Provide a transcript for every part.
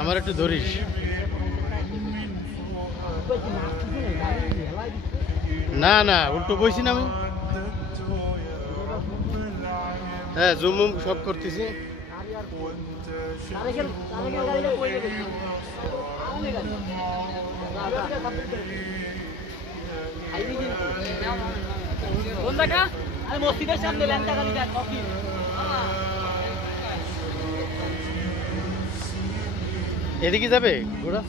আমার একটু ধরিস। না না উল্টো বইছি না আমি। হ্যাঁ জুম সব করতেছি। মসজিদের সামনে ল্যাংটা গাড়ি দেখ কফি। এদিকে যাবে ঘোড়া?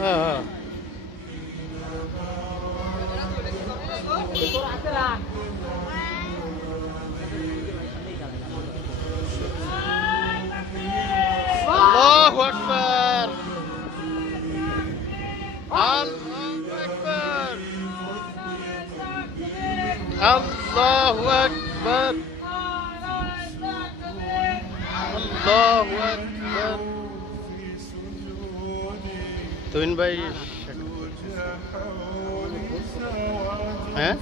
হ্যাঁ হ্যাঁ আল্লাহু আকবার আল্লাহু আকবার আল্লাহু আকবার আল্লাহু আকবার। তুহিন ভাই হ্যাঁ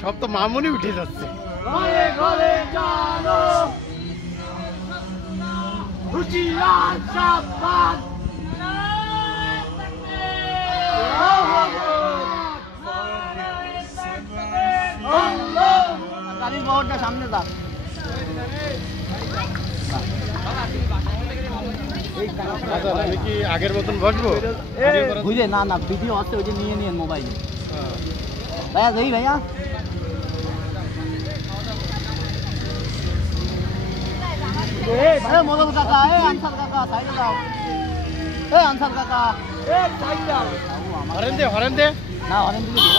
সব তো মামুনি উঠে যাচ্ছে। গাড়ির বহরটা সামনে যাক। আমি কি আগের মতন বসবো? বুঝলে না না ভিডিও আছে ওইটা নিয়ে নিন মোবাইল। ভাইয়া যাই ভাইয়া মদন কাকা আনসার কাকা সাইডে যাও। আনসার কাকা সাইড যাও। হরেন দে হরেন দে না হরেন দিকে